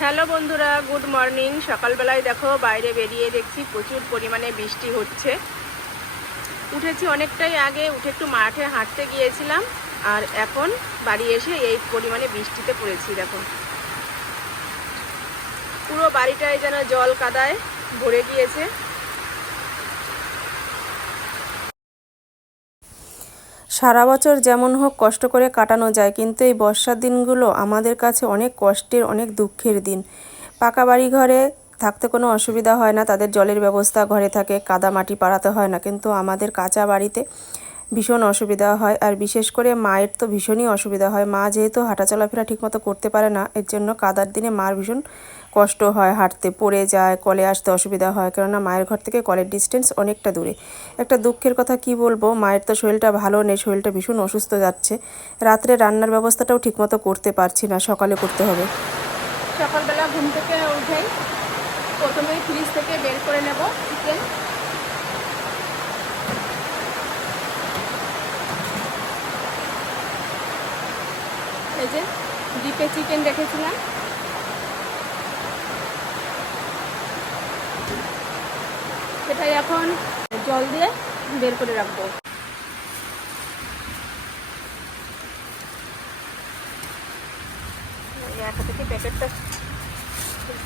Hello বন্ধুরা, good morning. সকালবেলায় দেখো বাইরে বেরিয়ে দেখছি প্রচুর পরিমাণে বৃষ্টি হচ্ছে। উঠেছি অনেকটাই আগে, উঠে একটু মাঠে হাঁটতে গিয়েছিলাম, আর এখন বাড়ি এসে এই পরিমাণে বৃষ্টিতে পড়েছি, দেখো। পুরো বাড়িটায় যেন জল কাদায় ভরে গিয়েছে। সারা বছর যেমন হোক কষ্ট করে কাটানো যায়, কিন্তু এই বর্ষার দিনগুলো আমাদের কাছে অনেক কষ্টের, অনেক দুঃখের দিন। পাকা বাড়ি ঘরে থাকতে কোনো অসুবিধা হয় না, তাদের জলের ব্যবস্থা ঘরে থাকে, কাদা মাটি পাড়াতে হয় না, কিন্তু আমাদের কাঁচা বাড়িতে ভীষণ অসুবিধা হয়, আর বিশেষ করে মায়ের তো ভীষণই অসুবিধা হয়। মা যেহেতু হাঁটা চলাফেরা ঠিকমতো করতে পারে না, এর জন্য কাদার দিনে মার ভীষণ কষ্ট হয়, হাঁটতে পড়ে যায়, কলে আসতে অসুবিধা হয়। কেননা মায়ের ঘর থেকে কলের ডিস্টেন্স অনেকটা দূরে। একটা দুঃখের কথা কি বলব, মায়ের তো শরীরটা ভালো নেই, শরীরটা ভীষণ অসুস্থ যাচ্ছে। রাত্রে রান্নার ব্যবস্থাটাও ঠিকমতো করতে পারছি না, সকালে করতে হবে। সকালবেলা ঘুম থেকে উঠেই প্রথমেই ফ্রিজ থেকে বের করে নেব চিকেন এই যে ডিপে চিকেন রেখেছিলাম। সেটাই এখন জল দিয়ে বের করে রাখব। প্যাকেটটা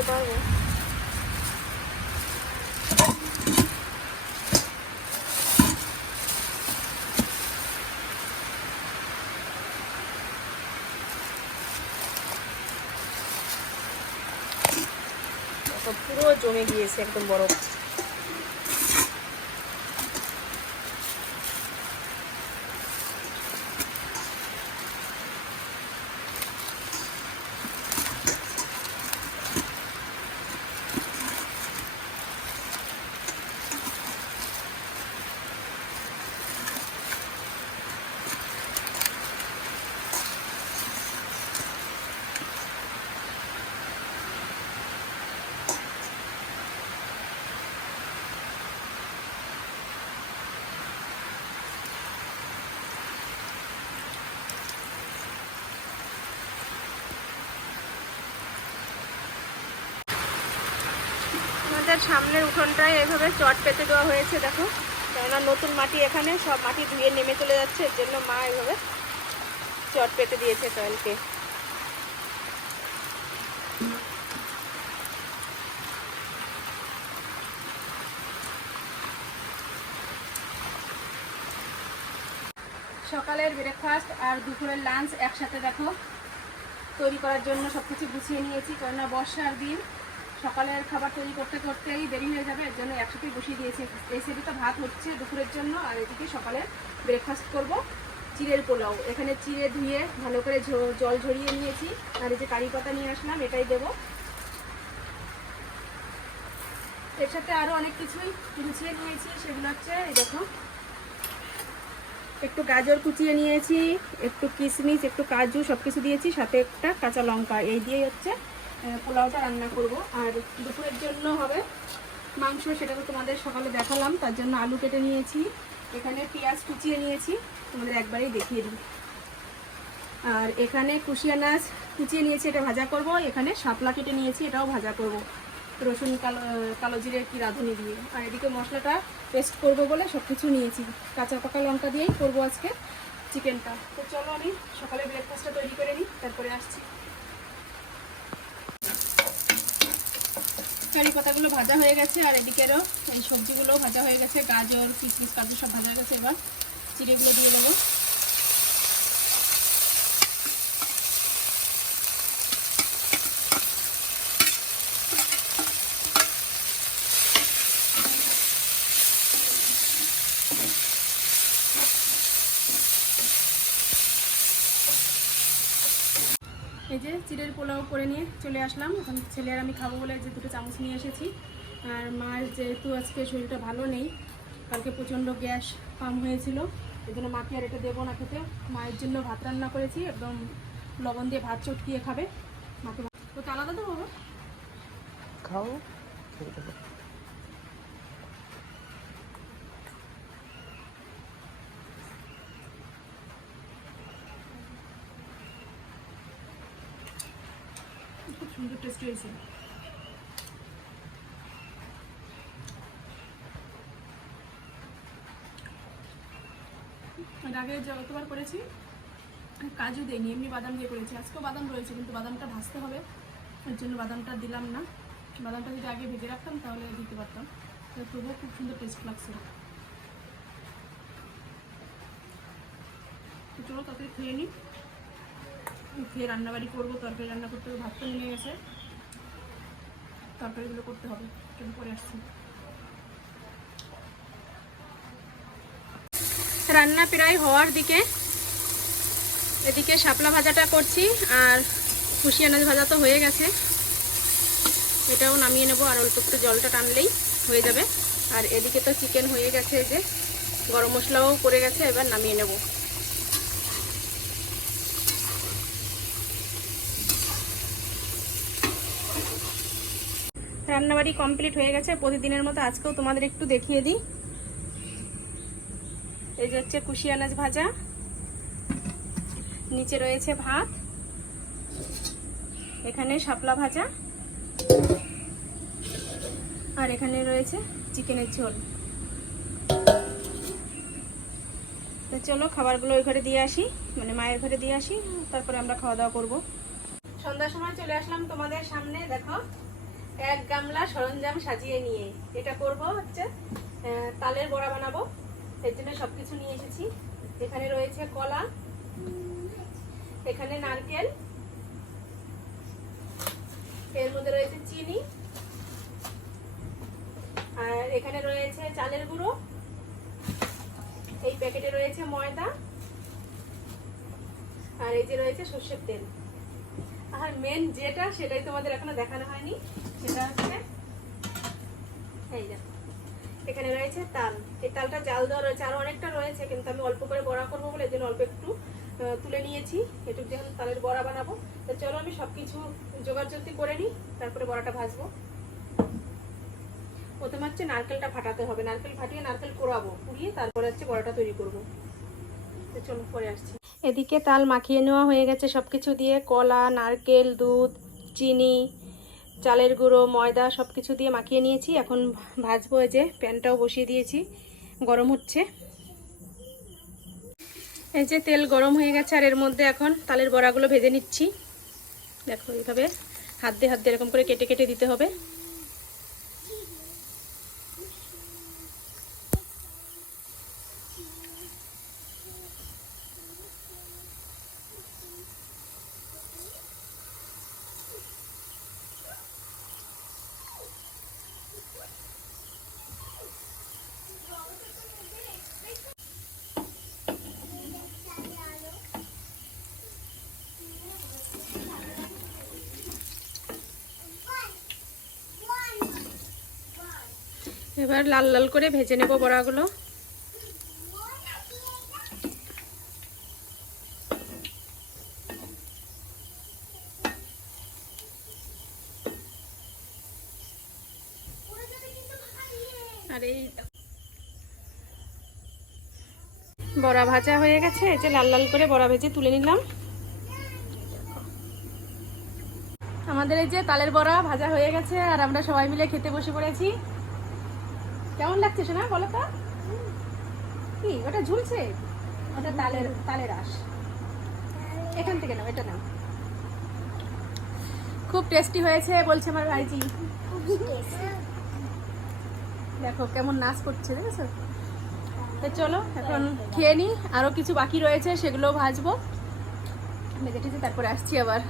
পারব। পুরো জমে গিয়েছে একদম বরফ আমাদের সামনের উঠোনটায় এইভাবে চট পেতে দেওয়া হয়েছে, দেখো। কেননা নতুন মাটি এখানে, সব মাটি ধুয়ে নেমে চলে যাচ্ছে, এর জন্য মা এইভাবে চট পেতে দিয়েছে টয়েলকে সকালের ব্রেকফাস্ট আর দুপুরের লাঞ্চ একসাথে দেখো। তৈরি করার জন্য সব কিছু গুছিয়ে নিয়েছি, কেননা বর্ষার দিন। সকালের খাবার তৈরি করতে করতেই দেরি হয়ে যাবে, এর জন্য একসাথেই বসিয়ে দিয়েছি। এই সেদিকে ভাত হচ্ছে দুপুরের জন্য, আর এদিকে সকালে ব্রেকফাস্ট করব চিড়ের পোলাও। এখানে চিড়ে ধুয়ে ভালো করে জল ঝরিয়ে নিয়েছি, আর এই যে কারি পাতা নিয়ে আসলাম, এটাই দেবো। এর সাথে আরও অনেক কিছুই গুছিয়ে নিয়েছি, সেগুলো হচ্ছে, এই দেখো। একটু গাজর কুচিয়ে নিয়েছি, একটু কিশমিশ, একটু কাজু সব কিছু দিয়েছি, সাথে একটা কাঁচা লঙ্কা, এই দিয়েই হচ্ছে পোলাওটা রান্না করব। আর দুপুরের জন্য হবে মাংস, সেটা তো তোমাদের সকালে দেখালাম, তার জন্য আলু কেটে নিয়েছি। এখানে পেঁয়াজ কুচিয়ে নিয়েছি, তোমাদের একবারেই দেখিয়ে দিই। আর এখানে কুশিয়া নাচ কুচিয়ে নিয়েছি, এটা ভাজা করব। এখানে শাপলা কেটে নিয়েছি, এটাও ভাজা করব। রসুন, কালো কালো জিরে কি রাঁধুনি দিয়ে। আর এদিকে মশলাটা পেস্ট করব বলে সব কিছু নিয়েছি। কাঁচা পাকা লঙ্কা দিয়েই করব আজকে চিকেনটা। তো চলো আমি সকালে ব্রেকফাস্টটা তৈরি করে নিই, তারপরে আসছি। কারি পাতাগুলো ভাজা হয়ে গেছে, আর এদিকেরও এই সবজিগুলো ভাজা হয়ে গেছে, গাজর কিশমিশ কাজু সব ভাজা হয়ে গেছে এবার। চিড়েগুলো দিয়ে দেবো। যে চিড়ের পোলাও করে নিয়ে চলে আসলাম। এখন ছেলে আর আমি খাব বলে যে দুটো চামচ নিয়ে এসেছি। আর মার যেহেতু আজকে শরীরটা ভালো নেই, কালকে প্রচণ্ড গ্যাস কম হয়েছিল এই জন্য মাকে আর এটা দেবো না খেতে। মায়ের জন্য ভাত রান্না করেছি, একদম লবণ দিয়ে ভাত চটকিয়ে খাবে। মাকে তো আলাদা দেবো? খাও খুব সুন্দর টেস্ট হয়েছে। আগে যতবার করেছি, কাজু দেয়নি এমনি বাদাম দিয়ে করেছি। আজকেও বাদাম রয়েছে, কিন্তু বাদামটা ভাজতে হবে। এর জন্য বাদামটা দিলাম না। বাদামটা যদি আগে ভেজে রাখতাম, তাহলে দিতে পারতাম। তো তবুও খুব সুন্দর টেস্ট লাগছে। চলো তাড়াতাড়ি খেয়ে নিই। খেয়ে রান্নাবাড়ি করব, তরকারি রান্না করতে হবে ভাত তো নিয়ে গেছে। তরকারিগুলো করতে হবে চলো পরে আসছি। রান্না প্রায় হওয়ার দিকে। এদিকে শাপলা ভাজাটা করছি, আর খুশি আনাজ ভাজা তো হয়ে গেছে। এটাও নামিয়ে নেব, আর অল্প একটু জলটা টানলেই হয়ে যাবে। আর এদিকে তো চিকেন হয়ে গেছে যে গরম মশলাও পড়ে গেছে, এবার নামিয়ে নেব। রান্নাবাড়ি কমপ্লিট হয়ে গেছে। প্রতিদিনের মতো আজকেও তোমাদের একটু দেখিয়ে দিই। এই যে হচ্ছে কুশি আনাজ ভাজা। নিচে রয়েছে ভাত। এখানে শাপলা ভাজা। আর এখানে রয়েছে চিকেনের ঝোল। তো চলো খাবারগুলো ওই ঘরে দিয়ে আসি মানে মায়ের ঘরে দিয়ে আসি, তারপরে আমরা খাওয়া দাওয়া করব। সন্ধ্যার সময় চলে আসলাম তোমাদের সামনে, দেখো। এক গামলা সরঞ্জাম সাজিয়ে নিয়ে। এটা করব হচ্ছে তালের বড়া বানাবো। এর জন্য সব কিছু নিয়ে এসেছি। এখানে রয়েছে কলা, এখানে নারকেল, এর মধ্যে রয়েছে চিনি, আর এখানে রয়েছে চালের গুঁড়ো, এই প্যাকেটে রয়েছে ময়দা, আর এই যে রয়েছে সর্ষের তেল। আর মেন যেটা সেটাই তোমাদের এখনও দেখানো হয়নি, সেটা হচ্ছে, এই দেখো, এখানে রয়েছে তাল। এই তালটা জাল দেওয়া রয়েছে, আরও অনেকটা রয়েছে, কিন্তু আমি অল্প করে বড়া করব বলে জন্য অল্প একটু তুলে নিয়েছি। এটুকু যখন তালের বড়া বানাবো, তো চলো আমি সবকিছু জোগাড় জন্তি করে নিই, তারপরে বড়াটা ভাজবো। প্রথমে হচ্ছে নারকেলটা ফাটাতে হবে। নারকেল ফাটিয়ে নারকেল কোড়াবো কুড়িয়ে তারপরে হচ্ছে বড়াটা তৈরি করব। তো চলো, পরে আসছি। এদিকে তাল মাখিয়ে নেওয়া হয়ে গেছে সব কিছু দিয়ে, কলা, নারকেল, দুধ, চিনি, চালের গুঁড়ো, ময়দা সব কিছু দিয়ে মাখিয়ে নিয়েছি। এখন ভাজবো এই যে, প্যানটাও বসিয়ে দিয়েছি। গরম হচ্ছে। এই যে তেল গরম হয়ে গেছে আর এর মধ্যে এখন তালের বড়াগুলো ভেজে নিচ্ছি। দেখো এইভাবে হাত দিয়ে হাত দিয়ে এরকম করে কেটে কেটে দিতে হবে। এবার লাল লাল করে ভেজে নেব বড়াগুলো। আর বড়া ভাজা হয়ে গেছে, এই যে লাল লাল করে বড়া ভেজে তুলে নিলাম। আমাদের এই যে তালের বড়া ভাজা হয়ে গেছে, আর আমরা সবাই মিলে খেতে বসে পড়েছি। কেমন লাগছে শোনা বলো তো? কি, ওটা ঝুলছে? ওটা তালের তালের আঁশ। এখান থেকে নাও, এটা নাও। খুব টেস্টি হয়েছে, বলছে আমার ভাইজি। দেখো, কেমন নাচ করছে, দেখেছ? তো চলো, এখন খেয়ে নিই আরও কিছু বাকি রয়েছে সেগুলো ভাজবো। ভেজে টেজে তারপরে আসছি আবার।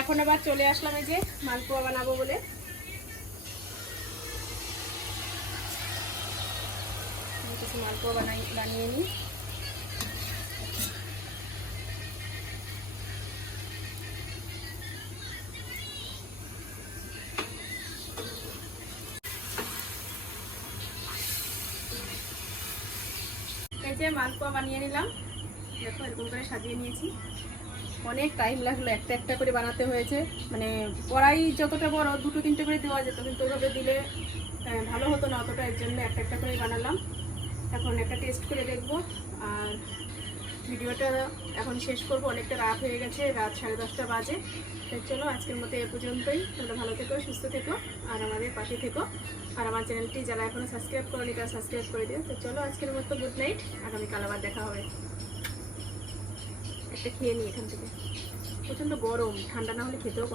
এখন আবার চলে আসলাম এই যে, মালপোয়া বানাবো বলে। মালপোয়া বানাই, বানিয়ে নিই। যে মালপোয়া বানিয়ে নিলাম। দেখো, এরকম করে সাজিয়ে নিয়েছি। অনেক টাইম লাগল, একটা একটা করে বানাতে হয়েছে। মানে কড়াই যতটা বড়, দুটো তিনটে করে দেওয়া যেত, কিন্তু ওইভাবে দিলে ভালো হতো না। অতটা এর জন্য একটা একটা করে বানালাম। এখন একটা টেস্ট করে দেখব। আর ভিডিওটা এখন শেষ করব, অনেকটা রাত হয়ে গেছে, রাত সাড়ে দশটা বাজে। তো চলো, আজকের মতো এ পর্যন্তই। তোমরা ভালো থেকো, সুস্থ থেকো, আর আমাদের পাশে থেকো। আর আমার চ্যানেলটি যারা এখনও সাবস্ক্রাইব করেনি, তারা সাবস্ক্রাইব করে দিও। তো চলো, আজকের মতো গুড নাইট আগামীকাল আবার দেখা হবে। একটা খেয়ে নিই এখান থেকে। প্রচণ্ড গরম, ঠান্ডা না হলে খেতেও